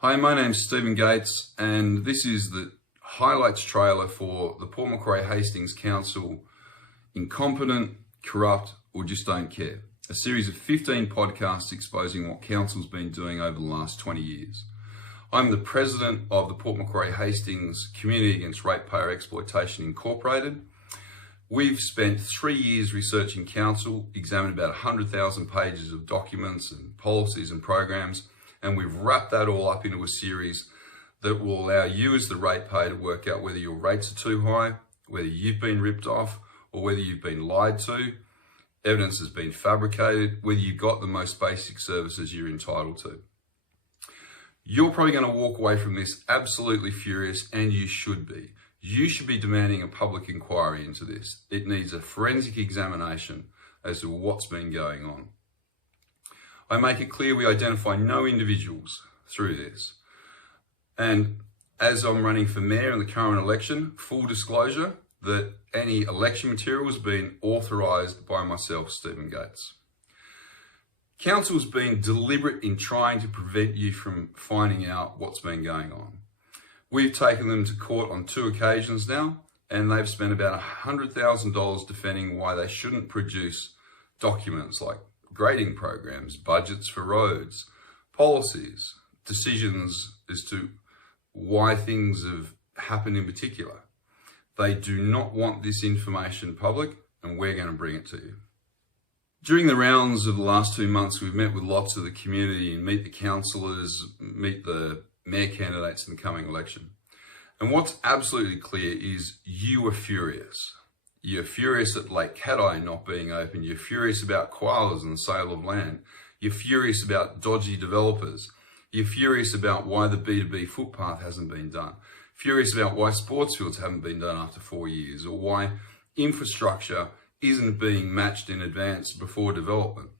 Hi, my name's Stephen Gates, and this is the highlights trailer for the Port Macquarie Hastings Council Incompetent, Corrupt, or Just Don't Care. A series of 15 podcasts exposing what Council's been doing over the last 20 years. I'm the president of the Port Macquarie Hastings Community Against Ratepayer Exploitation Incorporated. We've spent 3 years researching Council, examined about 100,000 pages of documents and policies and programs, and we've wrapped that all up into a series that will allow you as the ratepayer to work out whether your rates are too high, whether you've been ripped off, or whether you've been lied to, evidence has been fabricated, whether you got the most basic services you're entitled to. You're probably going to walk away from this absolutely furious, and you should be. You should be demanding a public inquiry into this. It needs a forensic examination as to what's been going on. I make it clear we identify no individuals through this. And as I'm running for mayor in the current election, full disclosure that any election material has been authorised by myself, Stephen Gates. Council's been deliberate in trying to prevent you from finding out what's been going on. We've taken them to court on 2 occasions now, and they've spent about $100,000 defending why they shouldn't produce documents like grading programs, budgets for roads, policies, decisions as to why things have happened in particular. They do not want this information public, and we're going to bring it to you. During the rounds of the last 2 months, we've met with lots of the community and meet the councillors, meet the mayor candidates in the coming election. And what's absolutely clear is you are furious. You're furious at Lake Cat-Eye not being open. You're furious about koalas and the sale of land. You're furious about dodgy developers. You're furious about why the B2B footpath hasn't been done. Furious about why sports fields haven't been done after 4 years, or why infrastructure isn't being matched in advance before development.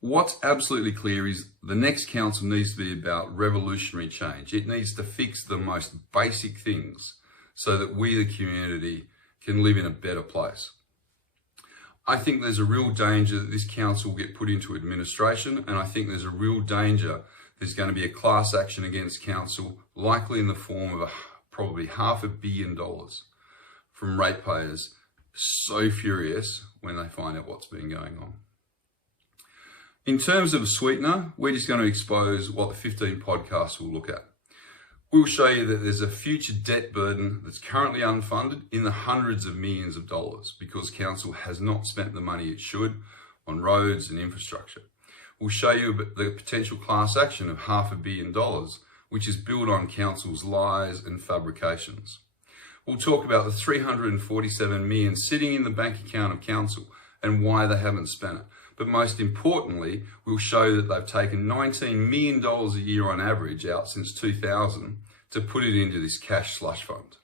What's absolutely clear is the next council needs to be about revolutionary change. It needs to fix the most basic things so that we, the community, can live in a better place. I think there's a real danger that this council will get put into administration, and I think there's a real danger there's going to be a class action against council, likely in the form of probably $500 million from ratepayers so furious when they find out what's been going on. In terms of a sweetener, we're just going to expose what the 15 podcasts will look at. We'll show you that there's a future debt burden that's currently unfunded in the hundreds of millions of dollars because council has not spent the money it should on roads and infrastructure. We'll show you the potential class action of $500 million, which is built on council's lies and fabrications. We'll talk about the $347 million sitting in the bank account of council and why they haven't spent it. But most importantly, we'll show that they've taken $19 million a year on average out since 2000 to put it into this cash slush fund.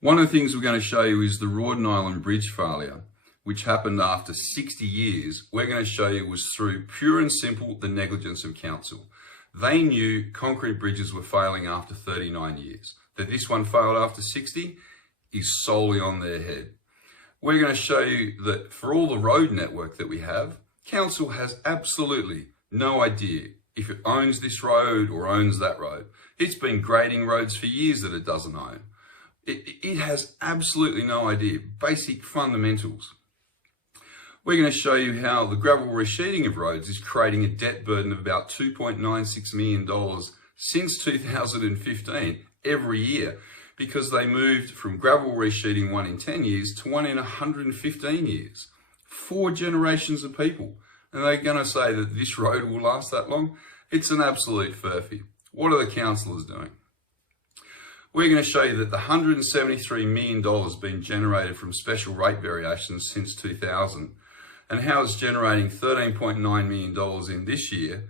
One of the things we're going to show you is the Rawdon Island Bridge failure, which happened after 60 years. We're going to show you was through pure and simple the negligence of council. They knew concrete bridges were failing after 39 years. That this one failed after 60 is solely on their head. We're going to show you that for all the road network that we have, council has absolutely no idea if it owns this road or owns that road. It's been grading roads for years that it doesn't own. It has absolutely no idea. Basic fundamentals. We're going to show you how the gravel resheeting of roads is creating a debt burden of about $2.96 million since 2015 every year, because they moved from gravel resheeting 1 in 10 years to 1 in 115 years. 4 generations of people. And they're going to say that this road will last that long? It's an absolute furphy. What are the councillors doing? We're going to show you that the $173 million been generated from special rate variations since 2000, and how it's generating $13.9 million in this year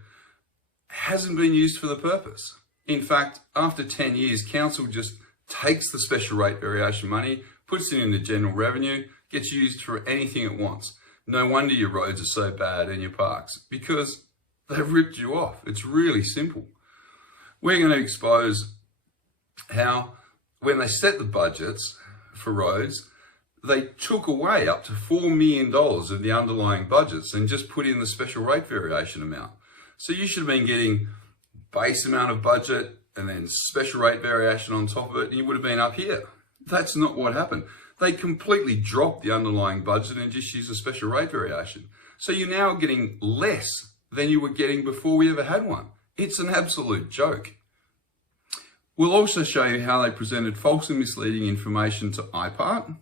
hasn't been used for the purpose. In fact, after 10 years, council just takes the special rate variation money, puts it into general revenue, gets used for anything it wants. No wonder your roads are so bad and your parks, because they've ripped you off. It's really simple. We're going to expose how when they set the budgets for roads, they took away up to $4 million of the underlying budgets and just put in the special rate variation amount. So you should have been getting base amount of budget and then special rate variation on top of it, and you would have been up here. That's not what happened. They completely dropped the underlying budget and just used a special rate variation. So you're now getting less than you were getting before we ever had one. It's an absolute joke. We'll also show you how they presented false and misleading information to IPART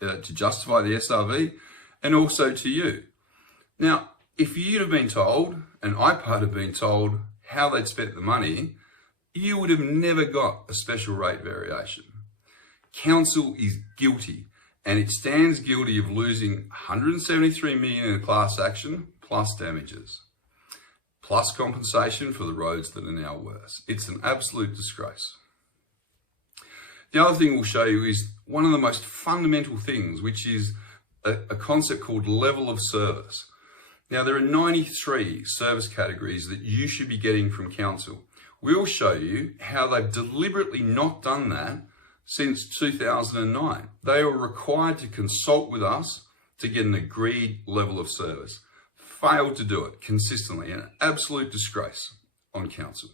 to justify the SRV, and also to you. Now, if you'd have been told, and IPART had been told how they'd spent the money, you would have never got a special rate variation. Council is guilty, and it stands guilty of losing $173 million in a class action, plus damages, plus compensation for the roads that are now worse. It's an absolute disgrace. The other thing we'll show you is one of the most fundamental things, which is a concept called level of service. Now, there are 93 service categories that you should be getting from council. We'll show you how they've deliberately not done that since 2009. They were required to consult with us to get an agreed level of service. Failed to do it consistently, an absolute disgrace on council.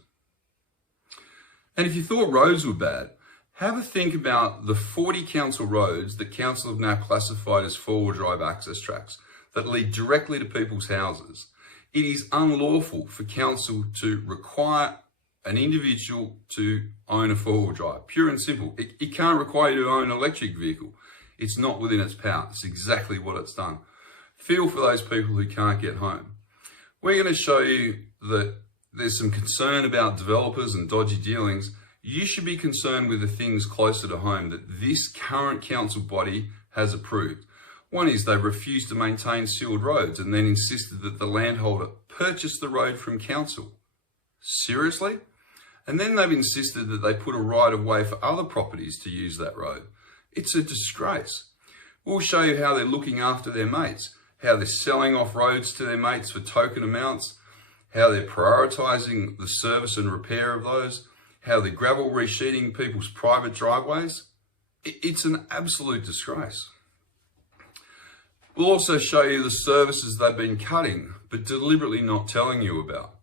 And if you thought roads were bad, have a think about the 40 council roads that council have now classified as four-wheel drive access tracks that lead directly to people's houses. It is unlawful for council to require an individual to own a four-wheel drive, pure and simple. It can't require you to own an electric vehicle. It's not within its power. It's exactly what it's done. Feel for those people who can't get home. We're going to show you that there's some concern about developers and dodgy dealings. You should be concerned with the things closer to home that this current council body has approved. One is they refused to maintain sealed roads and then insisted that the landholder purchase the road from council. Seriously? And then they've insisted that they put a right of way for other properties to use that road. It's a disgrace. We'll show you how they're looking after their mates, how they're selling off roads to their mates for token amounts, how they're prioritising the service and repair of those, how they're gravel resheeting people's private driveways. It's an absolute disgrace. We'll also show you the services they've been cutting, but deliberately not telling you about.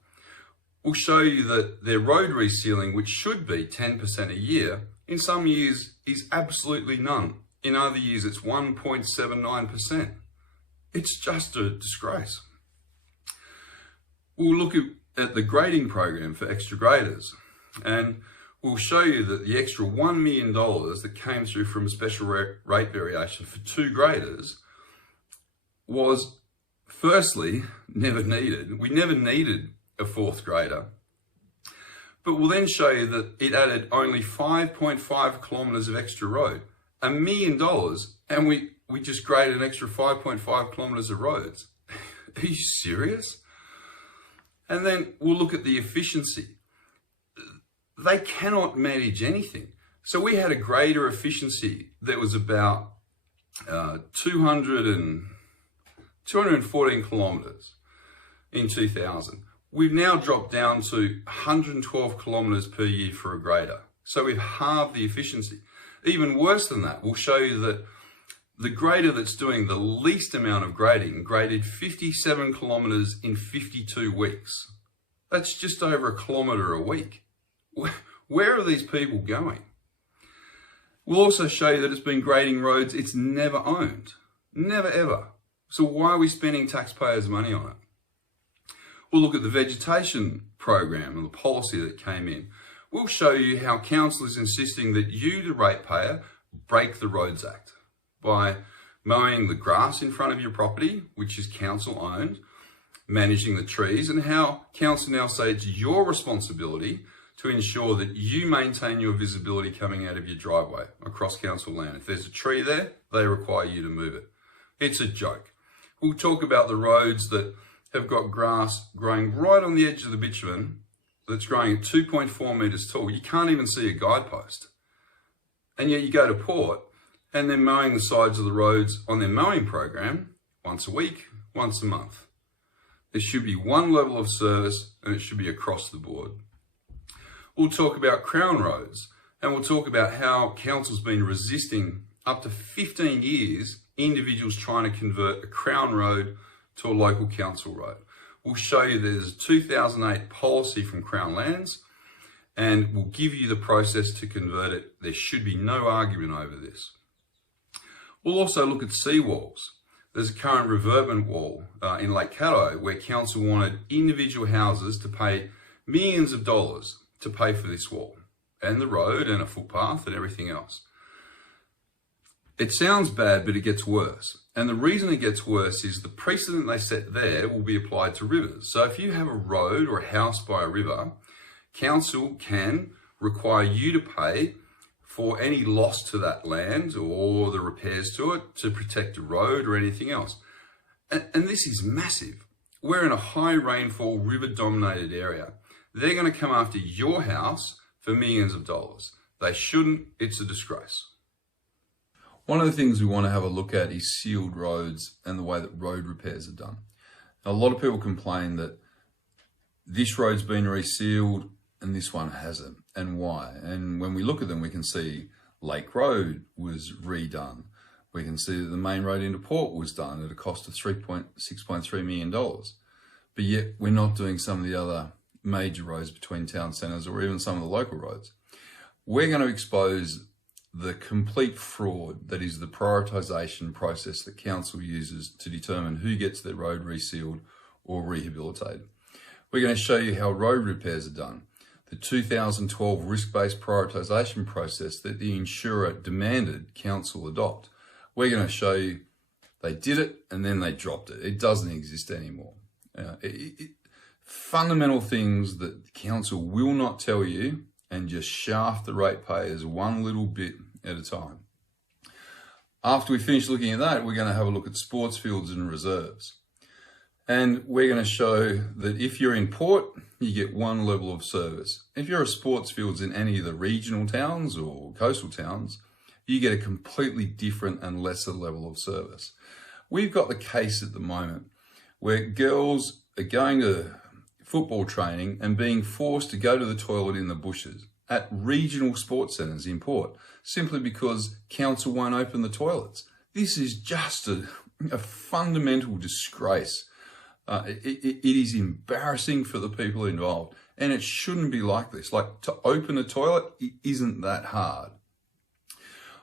We'll show you that their road resealing, which should be 10% a year, in some years is absolutely none. In other years, it's 1.79%. It's just a disgrace. We'll look at the grading program for extra graders, and we'll show you that the extra $1 million that came through from a special rate variation for 2 graders was, firstly, never needed. We never needed a 4th grader. But we'll then show you that it added only 5.5 kilometres of extra road, $1 million, and we just graded an extra 5.5 kilometres of roads. Are you serious? And then we'll look at the efficiency. They cannot manage anything. So we had a grader efficiency that was about 214 kilometres in 2000. We've now dropped down to 112 kilometres per year for a grader. So we've halved the efficiency. Even worse than that, we'll show you that the grader that's doing the least amount of grading graded 57 kilometres in 52 weeks. That's just over 1 kilometre a week. Where are these people going? We'll also show you that it's been grading roads it's never owned. Never ever. So why are we spending taxpayers' money on it? We'll look at the vegetation program and the policy that came in. We'll show you how council is insisting that you, the ratepayer, break the Roads Act by mowing the grass in front of your property, which is council owned, managing the trees, and how council now say it's your responsibility to ensure that you maintain your visibility coming out of your driveway across council land. If there's a tree there, they require you to move it. It's a joke. We'll talk about the roads that have got grass growing right on the edge of the bitumen that's growing at 2.4 metres tall. You can't even see a guidepost. And yet you go to port and they're mowing the sides of the roads on their mowing program once a week, once a month. There should be one level of service and it should be across the board. We'll talk about crown roads and we'll talk about how council's been resisting up to 15 years, individuals trying to convert a Crown road to a local council road. We'll show you there's a 2008 policy from Crown Lands, and we'll give you the process to convert it. There should be no argument over this. We'll also look at seawalls. There's a current revetment wall in Lake Caddo where council wanted individual houses to pay millions of dollars to pay for this wall and the road and a footpath and everything else. It sounds bad, but it gets worse. And the reason it gets worse is the precedent they set there will be applied to rivers. So if you have a road or a house by a river, council can require you to pay for any loss to that land or the repairs to it to protect a road or anything else. And this is massive. We're in a high rainfall, river dominated area. They're going to come after your house for millions of dollars. They shouldn't. It's a disgrace. One of the things we want to have a look at is sealed roads and the way that road repairs are done. Now, a lot of people complain that this road's been resealed and this one hasn't, and why? And when we look at them, we can see Lake Road was redone. We can see that the main road into port was done at a cost of $6.3 million. But yet we're not doing some of the other major roads between town centres or even some of the local roads. We're going to expose the complete fraud that is the prioritisation process that council uses to determine who gets their road resealed or rehabilitated. We're going to show you how road repairs are done, the 2012 risk-based prioritisation process that the insurer demanded council adopt. We're going to show you they did it and then they dropped it. It doesn't exist anymore. Fundamental things that council will not tell you and just shaft the ratepayers one little bit at a time. After we finish looking at that, we're going to have a look at sports fields and reserves. And we're going to show that if you're in port, you get one level of service. If you're a sports fields in any of the regional towns or coastal towns, you get a completely different and lesser level of service. We've got the case at the moment where girls are going to football training and being forced to go to the toilet in the bushes at regional sports centres in port, simply because council won't open the toilets. This is just a fundamental disgrace. It is embarrassing for the people involved, and it shouldn't be like this. Like, to open a toilet, it isn't that hard.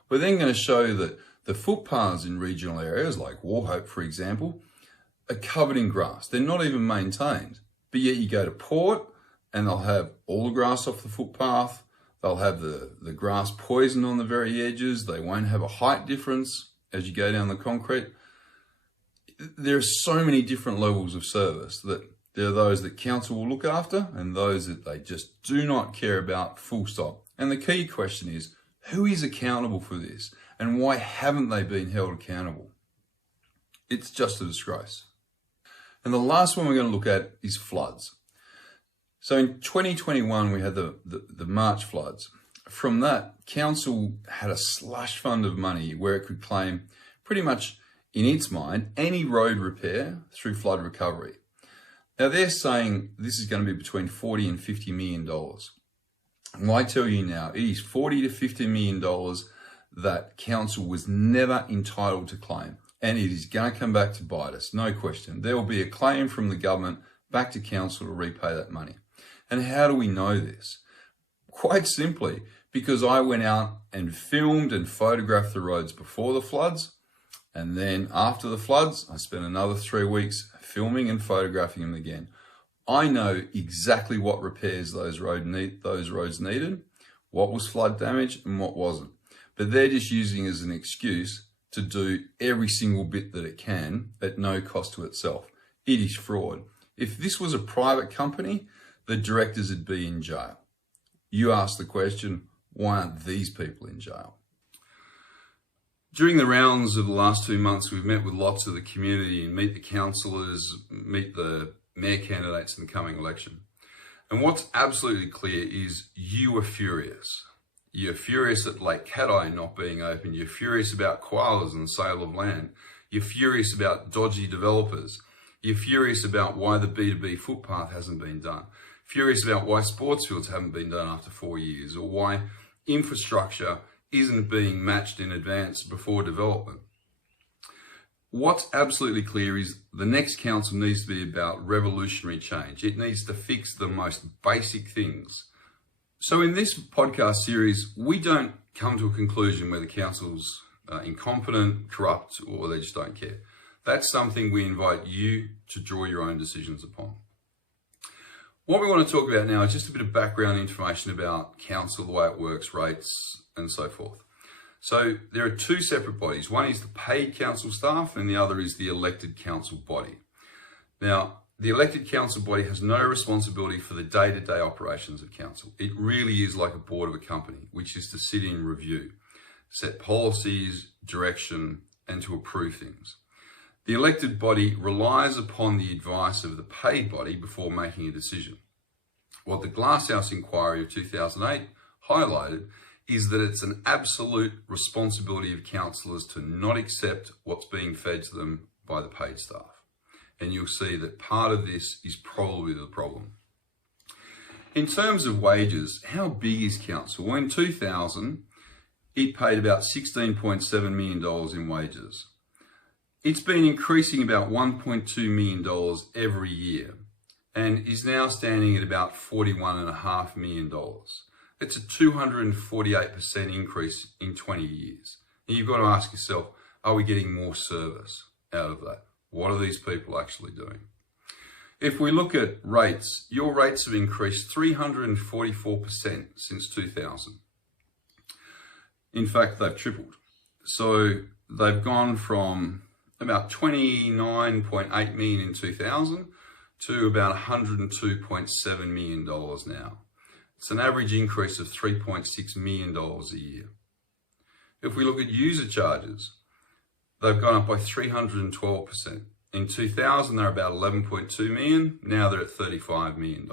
We're then going to show that the footpaths in regional areas like Wauchope, for example, are covered in grass. They're not even maintained. But yet you go to port and they'll have all the grass off the footpath. They'll have the grass poison on the very edges. They won't have a height difference as you go down the concrete. There are so many different levels of service that there are those that council will look after and those that they just do not care about, full stop. And the key question is, who is accountable for this and why haven't they been held accountable? It's just a disgrace. And the last one we're going to look at is floods. So in 2021, we had the March floods. From that, council had a slush fund of money where it could claim pretty much, in its mind, any road repair through flood recovery. Now they're saying this is going to be between $40 and $50 million. And I tell you now, it is $40 to $50 million that council was never entitled to claim. And it is going to come back to bite us, no question. There will be a claim from the government back to council to repay that money. And how do we know this? Quite simply, because I went out and filmed and photographed the roads before the floods. And then after the floods, I spent another 3 weeks filming and photographing them again. I know exactly what repairs those roads needed, what was flood damage and what wasn't. But they're just using it as an excuse to do every single bit that it can at no cost to itself. It is fraud. If this was a private company, the directors would be in jail. You ask the question, why aren't these people in jail? During the rounds of the last 2 months, we've met with lots of the community and meet the councillors, meet the mayor candidates in the coming election. And what's absolutely clear is you are furious. You're furious at Lake Caddo not being open. You're furious about koalas and the sale of land. You're furious about dodgy developers. You're furious about why the B2B footpath hasn't been done. Furious about why sports fields haven't been done after 4 years, or why infrastructure isn't being matched in advance before development. What's absolutely clear is the next council needs to be about revolutionary change. It needs to fix the most basic things. So in this podcast series, we don't come to a conclusion whether council's incompetent, corrupt, or they just don't care. That's something we invite you to draw your own decisions upon. What we want to talk about now is just a bit of background information about council, the way it works, rates, and so forth. So there are two separate bodies. One is the paid council staff and the other is the elected council body. Now, the elected council body has no responsibility for the day-to-day operations of council. It really is like a board of a company, which is to sit in review, set policies, direction, and to approve things. The elected body relies upon the advice of the paid body before making a decision. What the Glasshouse Inquiry of 2008 highlighted is that it's an absolute responsibility of councillors to not accept what's being fed to them by the paid staff. And you'll see that part of this is probably the problem. In terms of wages, how big is council? Well, in 2000, it paid about $16.7 million in wages. It's been increasing about $1.2 million every year and is now standing at about $41.5 million. It's a 248% increase in 20 years. And you've got to ask yourself, are we getting more service out of that? What are these people actually doing? If we look at rates, your rates have increased 344% since 2000. In fact, they've tripled. So they've gone from about $29.8 million in 2000 to about $102.7 million now. It's an average increase of $3.6 million a year. If we look at user charges, they've gone up by 312%. In 2000, they're about 11.2 million. Now they're at $35 million.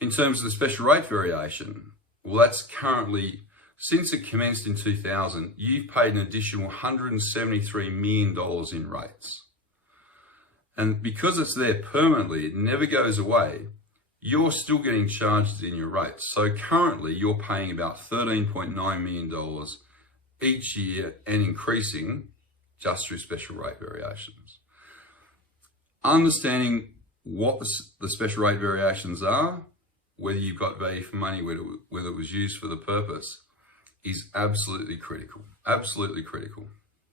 In terms of the special rate variation, well, that's currently, since it commenced in 2000, you've paid an additional $173 million in rates. And because it's there permanently, it never goes away, you're still getting charged in your rates. So currently you're paying about $13.9 million each year and increasing just through special rate variations. Understanding what the special rate variations are, whether you've got value for money, whether it was used for the purpose, is absolutely critical. Absolutely critical.